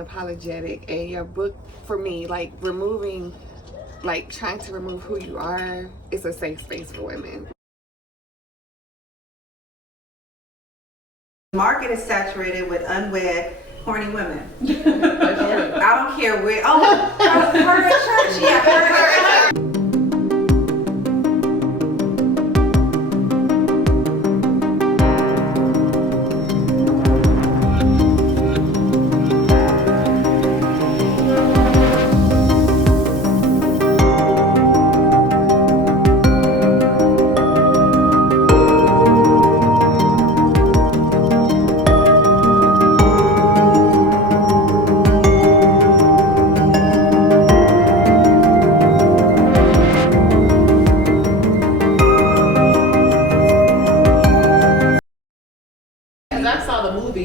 unapologetic, and your book, for me, like removing, like trying to remove who you are, is a safe space for women. The market is saturated with unwed, horny women. I don't care where. Oh, her at church. Yeah, her at church.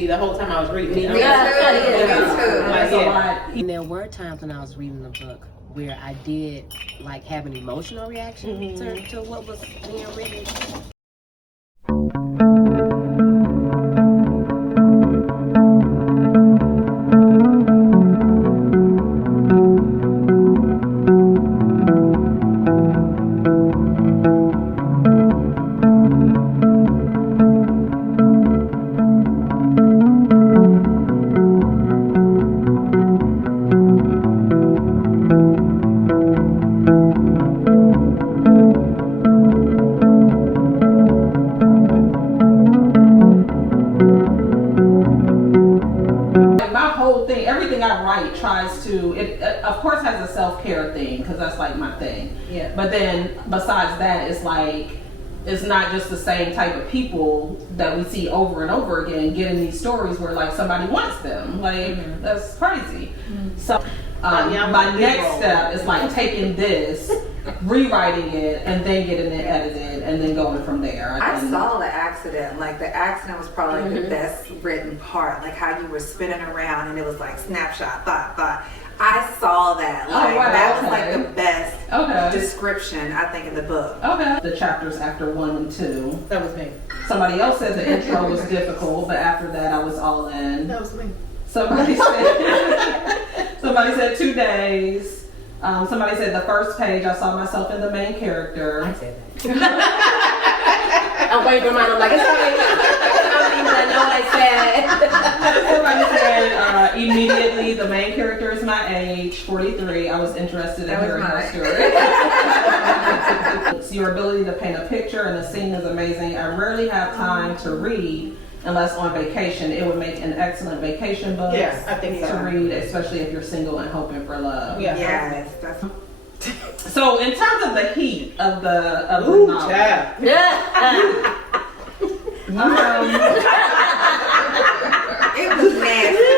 The whole time I was reading it. And there were times when I was reading the book where I did like have an emotional reaction to what was being written. Of course has a self-care thing because that's like my thing. Yeah. But then besides that, it's like it's not just the same type of people that we see over and over again getting these stories where like somebody wants them. Like that's crazy. So my next step is like taking this, rewriting it, and then getting it edited, and then going from there. I saw the accident. Like the accident was probably the best written part. Like how you were spinning around and it was like snapshot, thought. I saw that. Like that was like the best description I think in the book. Okay. The chapters after 1 and 2. That was me. Somebody else said the intro was difficult, but after that I was all in. That was me. Somebody said 2 days. Somebody said the first page I saw myself in the main character. I said that. I'm waiting for mine. I'm like, it's I know what I said. Somebody said immediately the main character is my age, 43. I was interested in hearing her story. It's your ability to paint a picture and the scene is amazing. I rarely have time to read unless on vacation. It would make an excellent vacation book I think to read, especially if you're single and hoping for love. Yes. So in terms of the heat of the novel. It was nasty.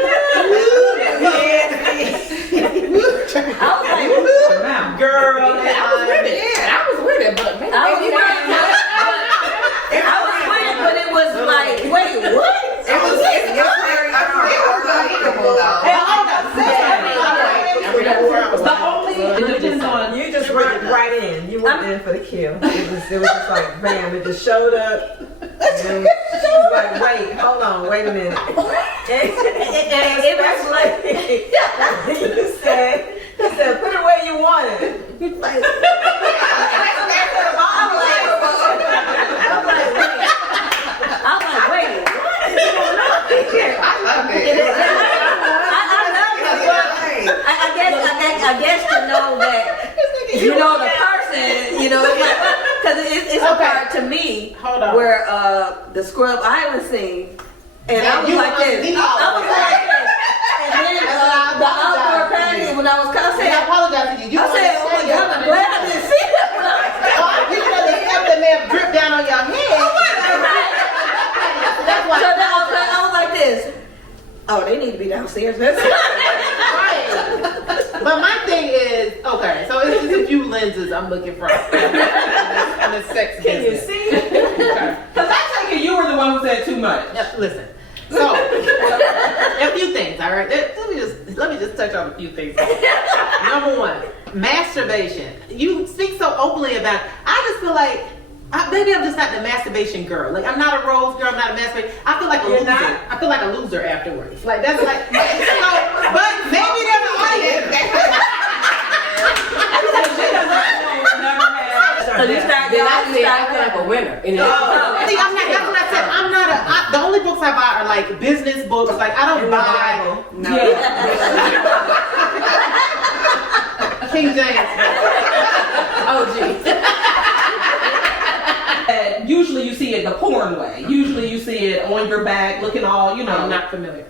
I was like, girl, I was with it. I was with it, but maybe I was with it, but it was like, wait, what? It was very uncomfortable though. It depends on you just went right in. You went in for the kill. It was just like bam. It just showed up. And she was like, wait, hold on, wait a minute. And it was like you said, put it where you want it. Like, I'm like, wait, what is going on here? I love it. I guess to know that you know the person, you know, because it's a part to me where the Scrub Island scene, and I was like this. I was like this. And then the outdoor patio when I was saying, I apologize to you. I said, oh my God, I'm glad I didn't see that. You know the stuff that may have dripped down on your head. That's why. So I was like this. Oh, they need to be downstairs. But my thing is, okay, so it's just a few lenses I'm looking from. And the sex can you business. see? Because I take it you were the one who said too much. Listen. So, a few things, all right? Let me just touch on a few things. Number 1, masturbation. You speak so openly about it. I just feel like maybe I'm just not the masturbation girl. Like I'm not a rose girl. I'm not a masturbation. I feel like a loser. I feel like a loser afterwards. Like that's like. But books I buy are like business books. Like I don't buy King James. Usually you see it the porn way. Usually you see it on your back, looking all, you know. I'm not familiar.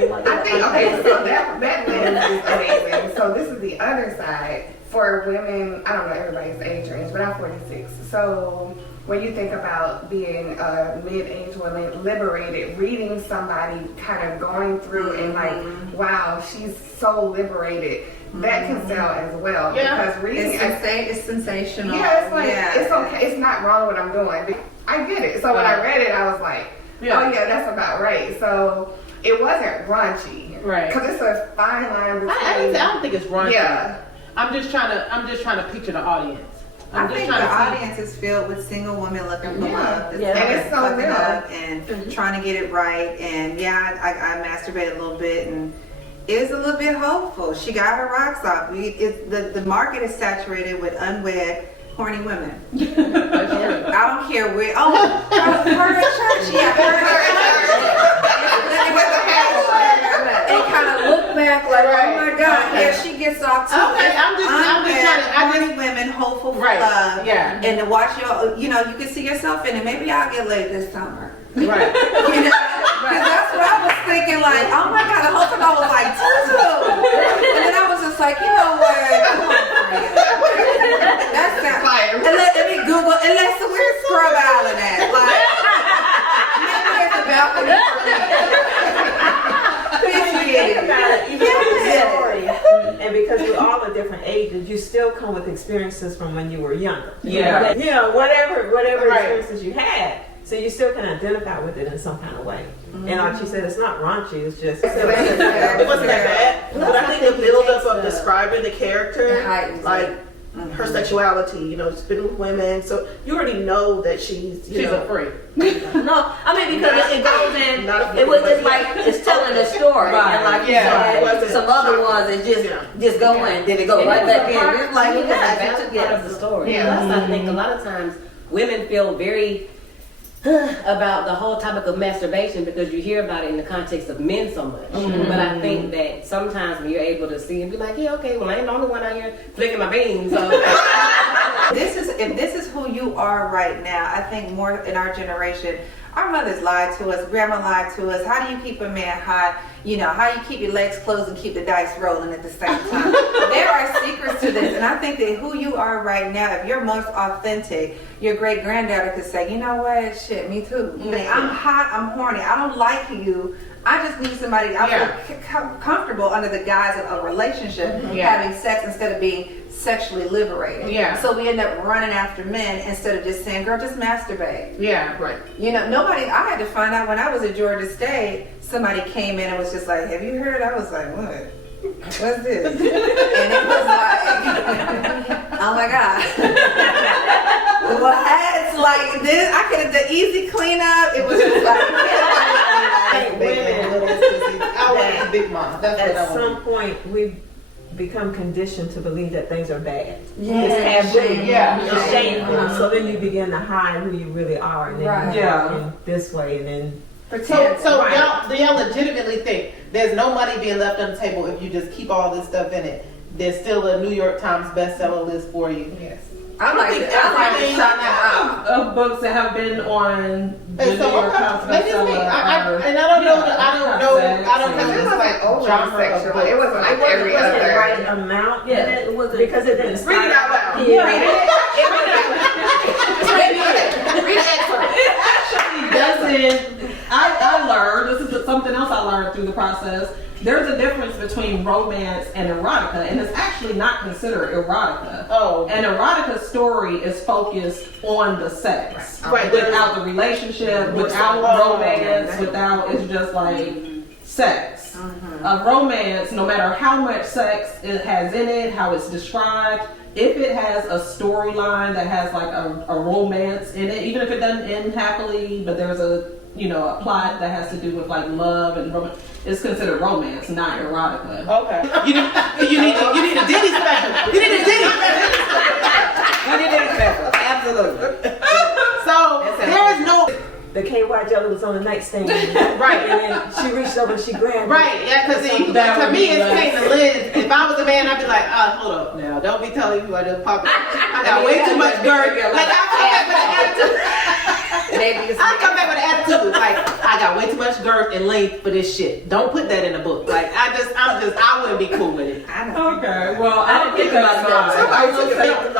I think, okay, so that lens is amazing. So this is the other side for women. I don't know everybody's age range, but I'm 46. So when you think about being a mid-age woman, liberated, reading somebody kind of going through and like, wow, she's so liberated. That can sell as well because reading it's sensational. Yeah, it's like it's okay. It's not wrong what I'm doing. I get it. So when I read it, I was like, oh yeah, that's about right. So it wasn't raunchy, right? Because it's a fine line between. I don't think it's raunchy. Yeah, I'm just trying to picture the audience. I think the audience is filled with single women looking for love. And it's so real. And trying to get it right. And I masturbated a little bit and it was a little bit hopeful. She got her rocks off. The market is saturated with unwed, horny women. I don't care where. Oh, her at church. Yeah, her and kind of look back like, oh my God, she gets off too. Okay, I'm just trying to. Women hopeful for love. Yeah. And to watch you can see yourself in it. Maybe I'll get laid this summer. Right. Because that's what I was thinking, like, oh my God, the whole time I was like, tutu. And then I was just like, you know what? Come on, Freya. That's not fire. And let me Google, and let's where's Scrub Island at? Like, maybe there's a balcony. And because we're all at different ages, you still come with experiences from when you were younger. Yeah. You know, whatever experiences you had. So you still can identify with it in some kind of way. And like she said, it's not raunchy, it's just... It wasn't that bad. But I think the build-up of describing the character, like her sexuality, you know, spitting with women. So you already know that she's a freak. No, I mean, because it goes in, it's like, it's telling a story. Right. And like you said, some other ones is just going, then it goes right back in. It's like, part of the story. Yeah. Plus, I think a lot of times women feel very about the whole topic of masturbation because you hear about it in the context of men so much. But I think that sometimes when you're able to see and be like, yeah, okay, well I ain't the only one out here flicking my beans. So if this is who you are right now, I think more in our generation, our mothers lied to us, grandma lied to us. How do you keep a man hot? You know, how you keep your legs closed and keep the dice rolling at the same time. There are secrets to this. And I think that who you are right now, if you're most authentic, your great granddaughter could say, you know what, shit, me too. I'm hot, I'm horny, I don't like you. I just need somebody, I feel comfortable under the guise of a relationship, having sex instead of being sexually liberated. Yeah. So we end up running after men instead of just saying, girl, just masturbate. Yeah, right. You know, I had to find out when I was at Georgia State, somebody came in and was just like, have you heard? I was like, what? What's this? And it was like, oh my God. What? Like this? I could have done easy cleanup. It was just like, I was a big mom. That's at some point, we've become conditioned to believe that things are bad. It's shameful. So then you begin to hide who you really are, and then you go in this way, and then. So y'all legitimately think there's no money being left on the table if you just keep all this stuff in it? There's still a New York Times bestseller list for you. Yes. I like of books that have been on the New York Times bestseller. And I don't know. It was like over-sexual. It wasn't like every other. The right amount. Yeah, it wasn't because it didn't. Read it out loud. Yeah. Read it. Actually doesn't. I learned, this is something else I learned through the process, there's a difference between romance and erotica, and it's actually not considered erotica. Oh. An erotica story is focused on the sex. Right. Without the relationship, without romance, without, it's just like sex. A romance, no matter how much sex it has in it, how it's described, if it has a storyline that has like a romance in it, even if it doesn't end happily, but there's a plot that has to do with like love and romance, it's considered romance, not erotica. Okay. You need a Diddy special. You need a Diddy special. You did special. Absolutely. So there is no. The KY jelly was on the nightstand. Right. And then she reached over and she grabbed Right, yeah, because to me it's kind of lit. If I was a man, I'd be like, hold up now. Don't be telling me I just pop it. I got way too much girth. Like, I come back with an attitude. Like, I got way too much girth and length for this shit. Don't put that in a book. Like, I wouldn't be cool with it. Okay, well, I don't think about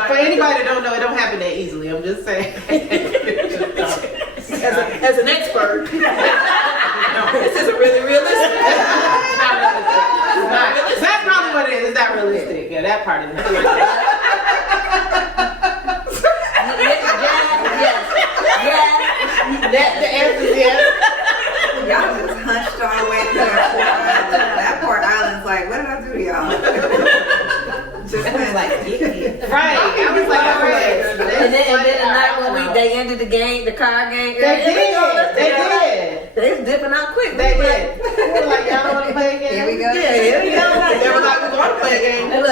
For anybody that don't know, it don't happen that easily. I'm just saying. As an expert, This isn't really realistic. That's probably what it is. It's not realistic. Yeah, that part is not realistic. Yes. The answer is yes. Y'all just hunched all the way to that poor island's like, what did I do to y'all? Just went like, Right. I was like, all right. And then the night when they ended the game, the card game. They did. They was dipping out quick. They did. We were like, y'all don't want to play a game? here we go. Yeah, here we go. They were like, we're going to play a game. Look, we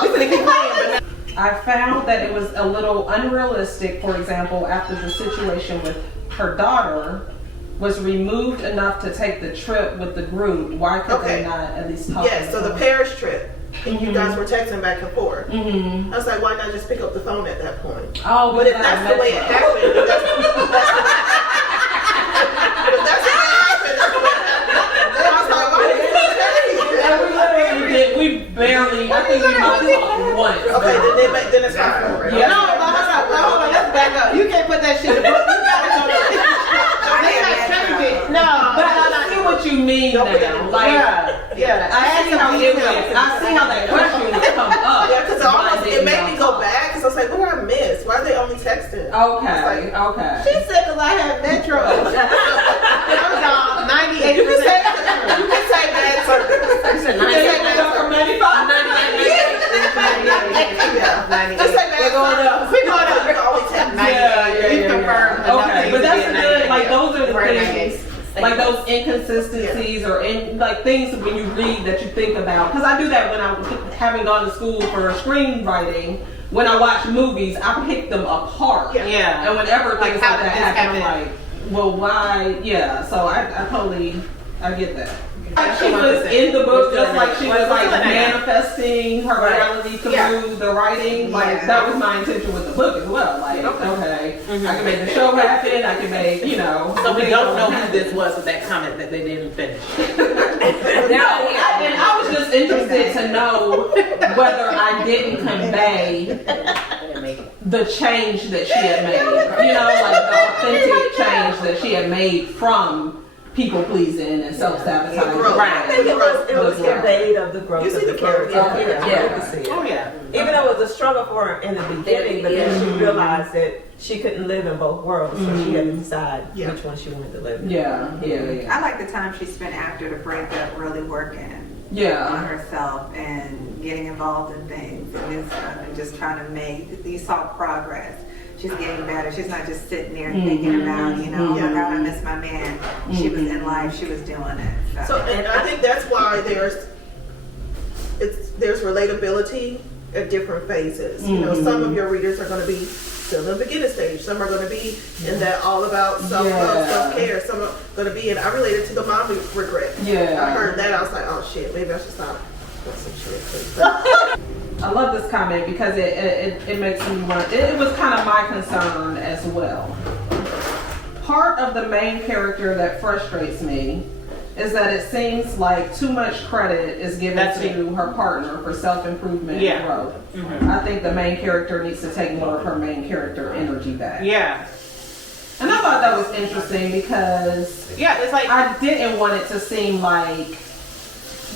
We're going to keep playing, but now. I found that it was a little unrealistic, for example, after the situation with her daughter was removed enough to take the trip with the group. Why could they not at least talk? Yes, so the Paris trip, and you guys were texting back and forth. I was like, why not just pick up the phone at that point? Oh, But if that's the way it happened, if that's the way it happened, I was like, why did you we barely, I think we might talk once. Okay, then it's fine. Yeah. No, hold on, let's back up. You can't put that shit in the book. You gotta go. They not changing. No, But I see what you mean now. Like, yeah. I see how it went. I see how that question would come up. Yeah, because it made me go back because I was like, what did I miss? Why are they only texting? Okay, okay. She said because I have Metro. I was on 98%. You can say that. You said 98. From 95? 98. Just say that. We're going up. We're going up. We're always at 98. You confirmed. Okay, but that's good. Like, those are the things. Like those inconsistencies or like things when you read that you think about. Because I do that when I having gone to school for screenwriting. When I watch movies, I pick them apart. Yeah. And whenever things like how did that this happen, I'm happen? like, well, why? Yeah. So I totally, I get that. Like she was in the book, just like she was like manifesting her reality through the writing. Like that was my intention with the book as well. Like, okay, I can make the show happen. I can make, you know. So we don't know who this was with that comment that they didn't finish. No, and I was just interested to know whether I didn't convey the change that she had made. You know, like the authentic change that she had made from people pleasing and self-sabotaging. Right. I think it was conveyed of the growth of the character. Yeah. You can see it. Oh yeah. Even though it was a struggle for her in the beginning, but then she realized that she couldn't live in both worlds, so she had to decide which one she wanted to live in. Yeah. I like the time she spent after the breakup really working on herself and getting involved in things and just trying to make, you saw progress. She's getting better. She's not just sitting there thinking about, oh my God, I miss my man. She was in life. She was doing it. So and I think that's why there's relatability at different phases. You know, some of your readers are going to be still in the beginning stage. Some are going to be in that all about self-love, self-care. Some are going to be in, I related to the mom regret. I heard that. I was like, oh shit, maybe I should stop with some shit. I love this comment because it makes me want. It was kind of my concern as well. Part of the main character that frustrates me is that it seems like too much credit is given to her partner for self-improvement and growth. I think the main character needs to take more of her main character energy back. And I thought that was interesting because it's like I didn't want it to seem like,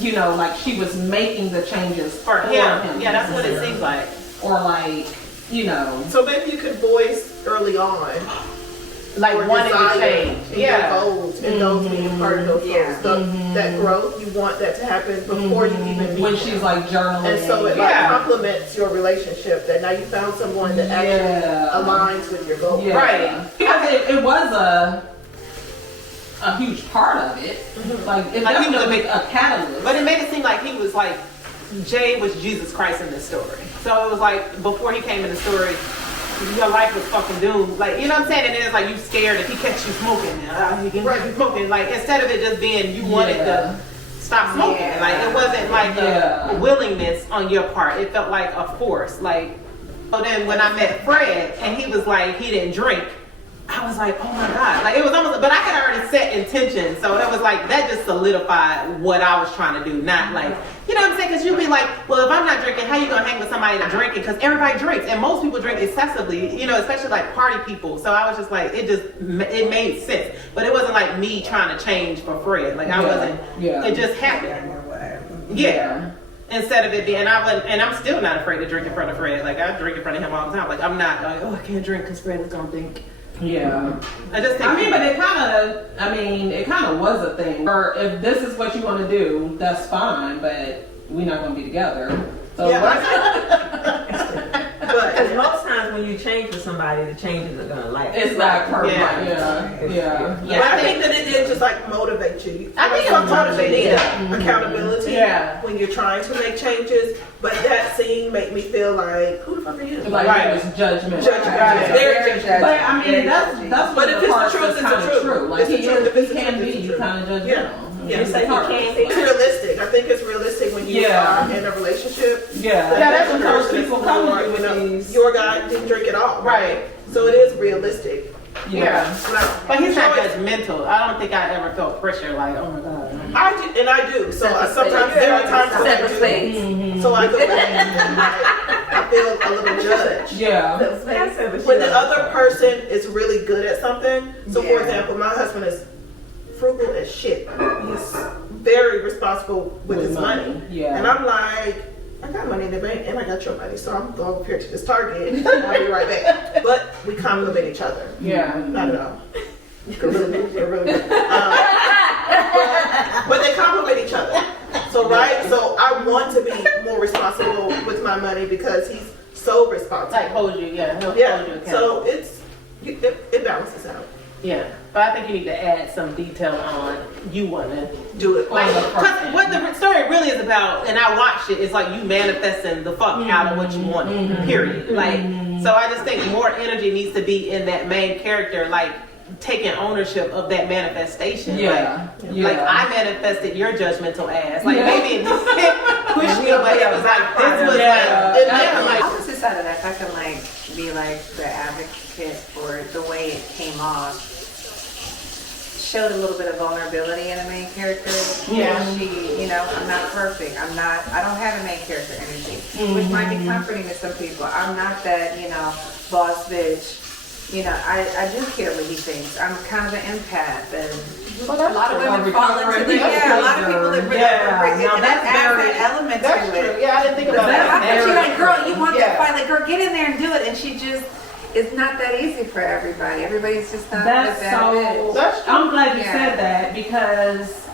like she was making the changes for him. Yeah, that's what it seems like. Or like, So maybe you could voice early on. Like wanting to change. Goals and those being part of those goals. That growth, you want that to happen before you even meet when them. she's like journaling. And so it complements your relationship that now you found someone that actually aligns with your goals. Right. Because it was a huge part of it. Like it definitely was a catalyst. But it made it seem like he was like Jay was Jesus Christ in this story. So it was like before he came in the story, your life was fucking doomed. Like, you know what I'm saying? And then it's like you scared if he catch you smoking. He can catch you smoking. Like, instead of it just being you wanted to stop smoking. Like, it wasn't like a willingness on your part. It felt like a force. Like, so then when I met Fred and he was like, he didn't drink, I was like, oh my God. Like, it was almost, but I had already set intention. So it was like, that just solidified what I was trying to do. Not like, you know what I'm saying? Because you'd be like, well, if I'm not drinking, how you going to hang with somebody that's drinking? Because everybody drinks. And most people drink excessively, you know, especially like party people. So I was just like, it made sense. But it wasn't like me trying to change for Fred. Like, I wasn't, it just happened. Yeah. Instead of it being, and I'm still not afraid to drink in front of Fred. Like, I drink in front of him all the time. Like, I'm not like, oh, I can't drink because Fred is going to think. Yeah. I just think. I mean, but it kind of was a thing. Or if this is what you want to do, that's fine, but we're not going to be together. So but because most times when you change for somebody, the change isn't going to last. It's not perfect. Yeah. But I think that it did just like motivate you. I think sometimes you need accountability when you're trying to make changes. But that scene made me feel like, who the fuck are you? Like it was judgmental. Very judgmental. But I mean, that's what if it's the truth, it's the truth. Like he can be you kind of judgmental. Yeah, you say he can't be. It's realistic. I think it's realistic when you are in a relationship. That's when most people come with these. Your guy didn't drink at all. Right. So it is realistic. Yeah. But he's not judgmental. I don't think I ever felt pressure like, oh my God. I do. So sometimes there are times when I do. So I go back and I feel a little judged. Yeah. When the other person is really good at something. So for example, my husband is frugal as shit. He's very responsible with his money. Yeah. And I'm like, I got money in the bank and I got your money, so I'm going over here to this Target and I'll be right back. But we compliment each other. Yeah. Not at all. They're really good. But they compliment each other. So so I want to be more responsible with my money because he's so responsible. Like hold you, he'll hold you accountable. So it balances out. Yeah, but I think you need to add some detail on you want to do it. Like, because what the story really is about, and I watched it, is like you manifesting the fuck out of what you want, period. Like, so I just think more energy needs to be in that main character, like taking ownership of that manifestation. Like I manifested your judgmental ass. Like maybe it pushed me, but it was like, this was like, opposite side of that, if I can like be like the advocate for the way it came off. Showed a little bit of vulnerability in the main character. Yeah. She, I'm not perfect. I don't have a main character energy, which might be comforting to some people. I'm not that, boss bitch. I do care what he thinks. I'm kind of an empath, and a lot of women fall into the a lot of people that bring up and that adds that element to it. Yeah, I didn't think about that. She's like, girl, you want that fight? Like, girl, get in there and do it. And she just. It's not that easy for everybody. Everybody's just not that That's I'm glad you said that because,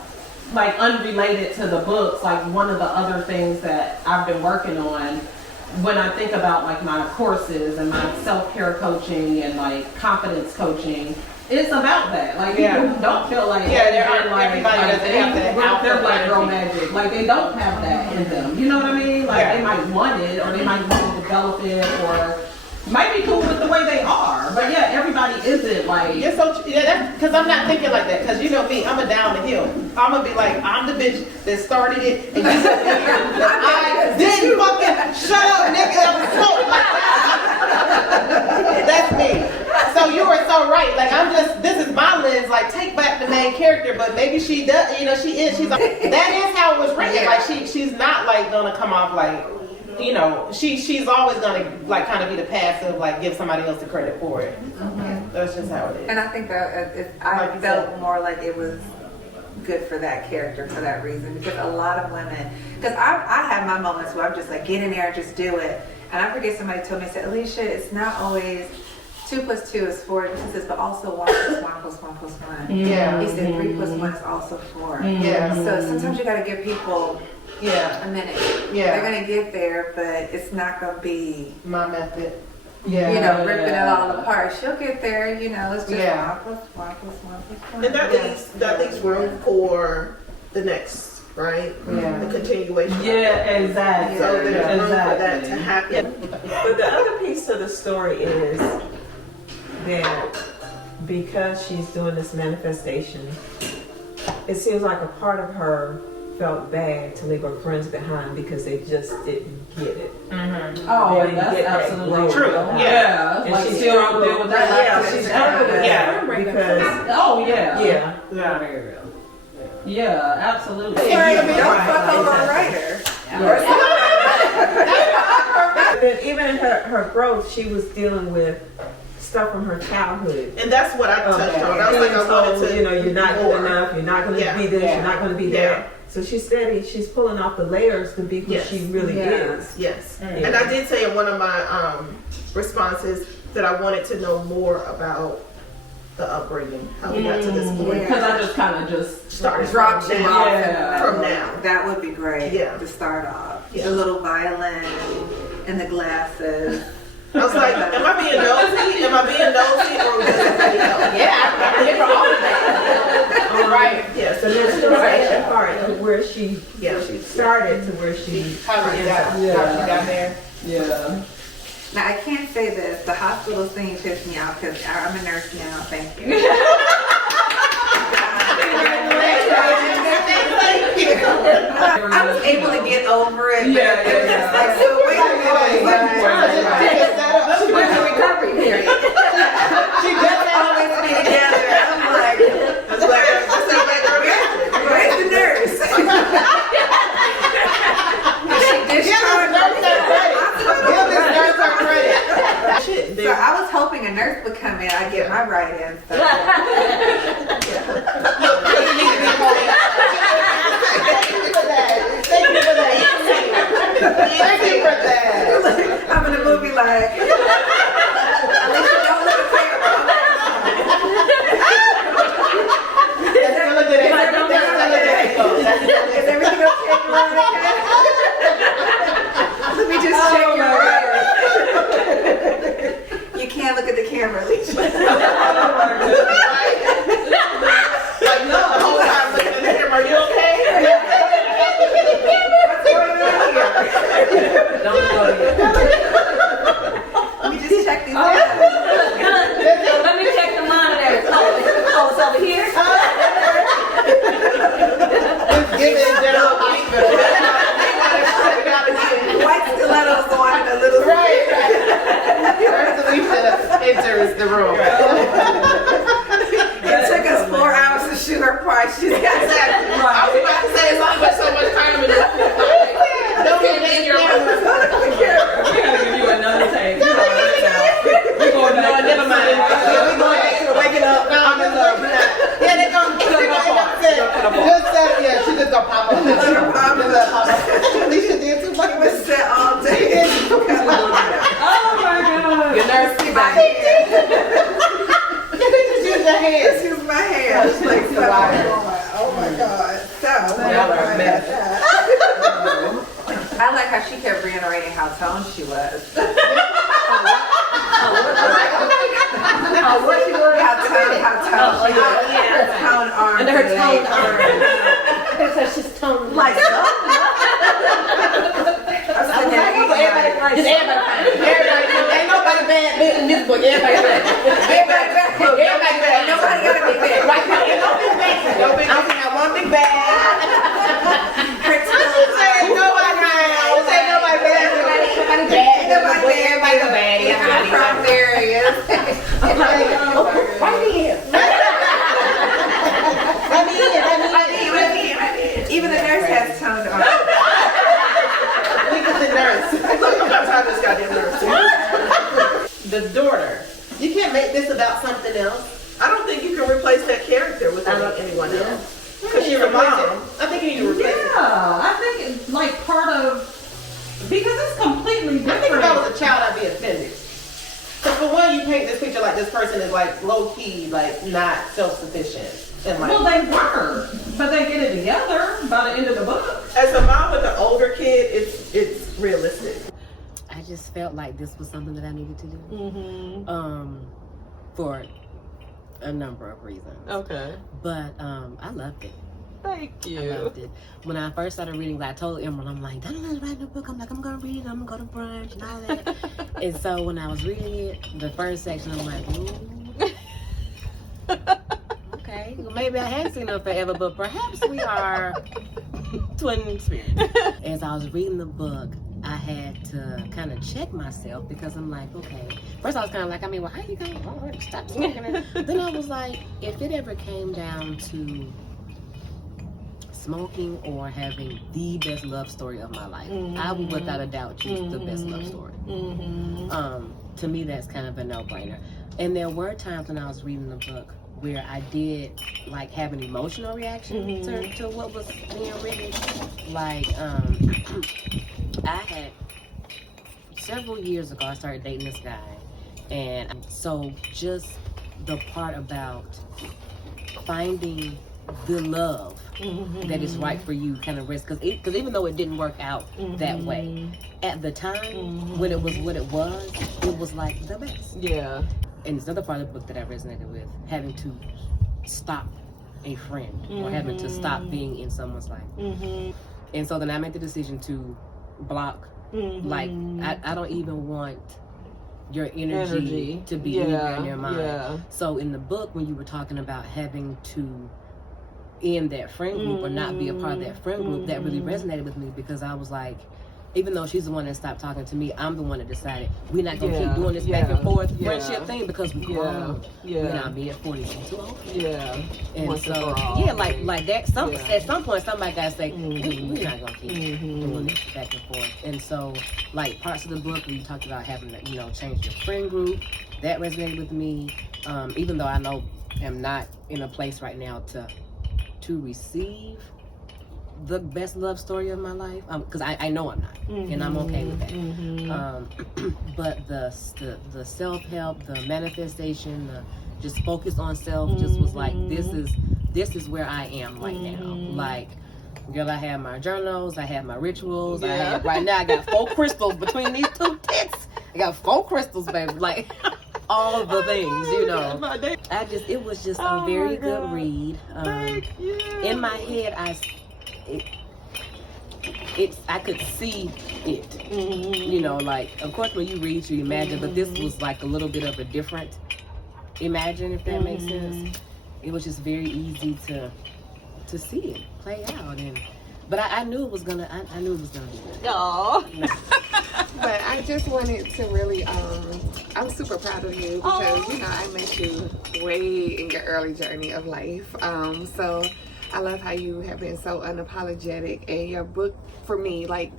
like, unrelated to the books, like one of the other things that I've been working on when I think about like my courses and my self-care coaching and like confidence coaching, it's about that. Like people who don't feel like they're like girl magic. Like they don't have that in them. You know what I mean? Like they might want it or they might want to develop it or might be cool with the way they are, but everybody isn't like. Yeah, so because I'm not thinking like that. Because you know me, I'm a down the hill. I'm gonna be like, I'm the bitch that started it, and you said I didn't fucking shut up, nigga. I'm smoking like that. That's me. So you are so right. Like this is my lens. Like take back the main character, but maybe she does. She's like, that is how it was written. Like she's not like gonna come off like. She's always gonna like kind of be the passive, like give somebody else the credit for it. That's just how it is. And I think that I felt more like it was good for that character for that reason because a lot of women, because I have my moments where I'm just like get in there and just do it, and I forget somebody told me, said Alicia, it's not always 2 + 2 is 4. He says, but also 1 + 1 + 1 + 1. Yeah. He said 3 + 1 is also 4. Yeah. So sometimes you got to give people. A minute. They're gonna get there, but it's not gonna be my method. Ripping it all apart. She'll get there. It's just 1 + 1 + 1 + 1. And that leaves room for the next right? Yeah. The continuation. Yeah, exactly. So there's room for that to happen. But the other piece to the story is that because she's doing this manifestation, it seems like a part of her felt bad to leave her friends behind because they just didn't get it. Oh, They didn't that's get that absolutely growth. true. Yeah. And Like she still struggled deal with that. Yeah, she struggled with Yeah. that because Oh yeah. yeah. Yeah, absolutely. Don't fuck over a writer. But then even in her growth, she was dealing with stuff from her childhood. And that's what I touched on. I was like, I wanted to, you know, you're not more. good enough. You're not going to be this. You're not going to be that. So she's steady. She's pulling off the layers to be who she really is. Yes. And I did say in one of my responses that I wanted to know more about the upbringing, how we got to this point. Because I just kind of just Started Drop from you now. off From now. That would be great. Yeah. To start off. Yeah. The little violin and the glasses. I was like, am I being nosy? Am I being nosy or does everybody know? Yeah, I remember all of that. Right. Yes. So there's still that part to where she started to where she How she got there. Yeah. Now I can't say this. The hospital scene pissed me off because I'm a nurse now. Thank you. I was able to get over it. Yeah, But it was just like, so wait a minute. She went to recovery period. She just always be together. I'm like, where's the nurse? So I was hoping a nurse would come in. I'd get my right in. So. I'm in a movie like, at least you don't look at camera. Is everything okay, Veronica? Let me just check your wires. You can't look at the camera, Alicia. Like, no, the whole time looking at the camera, are you okay? What's going on here? Don't go yet. Let me just check these out. Let me check the monitor. Oh, it's over here? Give it a general hospital. White stilettos on and a little. Right. First Alicia enters the room. It took us 4 hours to shoot her part. She's got Exactly. I was about to say, it's only been so much time in this. Don't get in your room. We gotta give you another take. We're going back. Never mind. We're going back to waking up. No, I'm in love. Yeah, they're going to put just said, yeah, she just gonna pop up. Alicia did too much. It was set all day. Oh my god. Your nurse see my Just use your hands. Just use my hands. Like, so, oh my god. So, I like how she kept reiterating how toned she was. What she was? How toned. Toned arms. And her toned arms. Because she's toned. Like, Just everybody fine. Ain't nobody bad in this book. Everybody bad. everybody bad. Everybody bad. Nobody gotta be bad. Right now, ain't no big bad. No big. I only got one big bad. Say nobody bad. Say nobody bad. Everybody bad. Everybody bad. Everybody from areas. Right here. Even the nurse has toned arms. Look at the nurse. Look, I'm not trying this goddamn nurse. The daughter. You can't make this about something else. I don't think you can replace that character with anyone else. Because she's a mom. I think you need to replace it. Yeah, I think it's like part of, because it's completely different. I think if I was a child, I'd be offended. Because for one, you paint this picture like this person is like low key, like not self-sufficient. And like, Well, they were, but they get it together by the end of the book. as a mom with an older kid, it's realistic. I just felt like this was something that I needed to do. For a number of reasons. Okay. But I loved it. Thank you. I loved it. When I first started reading, I told Emerald, I'm like, don't write a book. I'm like, I'm gonna read it. I'm gonna go to brunch and all that. And so when I was reading it, the first section, I'm like, ooh. Okay, well, maybe I hadn't seen her forever, but perhaps we are twin spirits. As I was reading the book, I had to kind of check myself because I'm like, okay. First I was kind of like, well, how you gonna stop smoking? Then I was like, if it ever came down to smoking or having the best love story of my life, I would without a doubt choose the best love story. To me, that's kind of a no-brainer. And there were times when I was reading the book where I did like have an emotional reaction to what was being written. Like, I had several years ago, I started dating this guy, and so just the part about finding the love that is right for you kind of risk, because even though it didn't work out that way at the time when it was what it was like the best. Yeah. And it's another part of the book that I resonated with, having to stop a friend or having to stop being in someone's life. And so then I made the decision to block. Like, I don't even want your energy to be anywhere in your mind. So in the book, when you were talking about having to end that friend group or not be a part of that friend group, that really resonated with me, because I was like, even though she's the one that stopped talking to me, I'm the one that decided we're not gonna keep doing this back and forth friendship thing, because we're grown. We're not being 40 too old. And once so like that. At some point, somebody gotta say we're not gonna keep doing this back and forth. And so, like, parts of the book where you talked about having to, change your friend group, that resonated with me. Even though I know I'm not in a place right now to receive the best love story of my life, because I know I'm not, and I'm okay with that. But the self-help, the manifestation, the just focus on self, just was like, this is where I am right now. Like, girl, I have my journals, I have my rituals. Right now I got 4 crystals between these 2 tits. I got 4 crystals, baby. Like, all the things, it was just a very good read. In my head, I could see it. Like, of course when you read you imagine, but this was like a little bit of a different imagine, if that makes sense. It was just very easy to see it play out, but I knew it was gonna be good. But I just wanted to really I'm super proud of you, because I met you way in your early journey of life. So I love how you have been so unapologetic, and your book, for me, like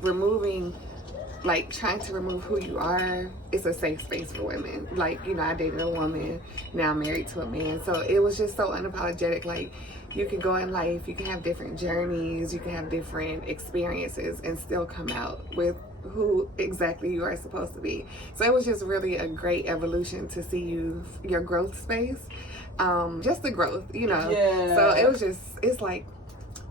trying to remove who you are, it's a safe space for women. Like, I dated a woman, now I'm married to a man, so it was just so unapologetic. Like, you can go in life, you can have different journeys, you can have different experiences, and still come out with who exactly you are supposed to be. So it was just really a great evolution to see your growth space. Just the growth, So it was it's like,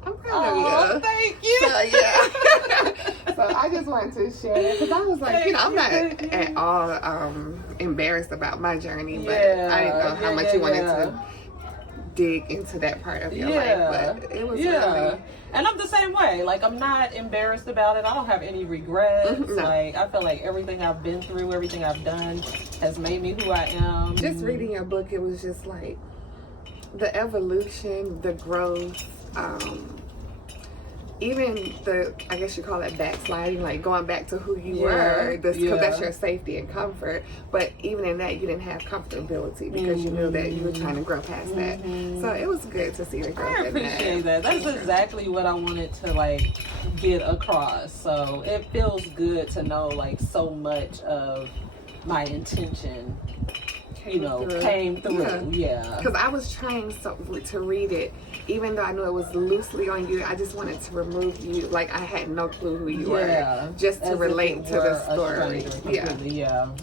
I'm proud of you. Thank you. So, so I just wanted to share, because I was like, I'm not at all embarrassed about my journey, but I didn't know how much you wanted to dig into that part of your life, but it was really. And I'm the same way. Like, I'm not embarrassed about it. I don't have any regrets. No. Like, I feel like everything I've been through, everything I've done has made me who I am. Just reading your book, it was just like the evolution, the growth, even the, I guess you call it backsliding, like going back to who you were, because that's your safety and comfort. But even in that, you didn't have comfortability, because you knew that you were trying to grow past that. So it was good to see the growth. I appreciate that. That's exactly what I wanted to, like, get across. So it feels good to know, like, so much of my intention came through. Because I was trying to read it, even though I knew it was loosely on you. I just wanted to remove you. Like, I had no clue who you were, just to relate to the story.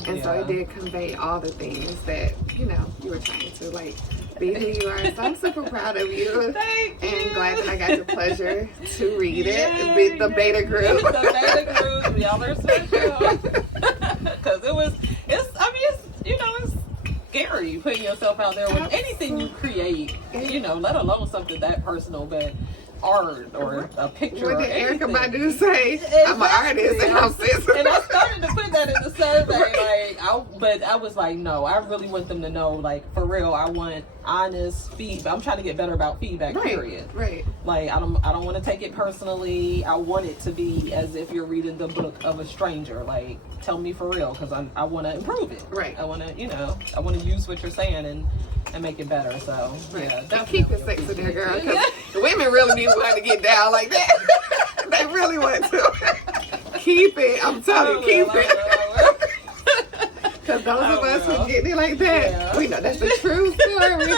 And so it did convey all the things that you were trying to, like, be who you are. So I'm super proud of you. Thank you. And glad that I got the pleasure to read it. The beta group. The beta group. Y'all are special. Because it's scary putting yourself out there with anything you create, let alone something that personal. But art or a picture. What or did Erica anything. Badu say? I'm an artist and I'm sensitive. And I started to put that in the survey, but I was like, no, I really want them to know, like, for real, I want honest feedback. I'm trying to get better about feedback, period. Right. Like, I don't want to take it personally. I want it to be as if you're reading the book of a stranger. Like, tell me for real, because I want to improve it. Right. I want to, I want to use what you're saying and make it better. So, yeah. Don't keep it sexy there, girl, because women really need one to get down like that. They really want to. Keep it. I'm telling you, keep it. Because those of us who get it like that, we know that's a true story.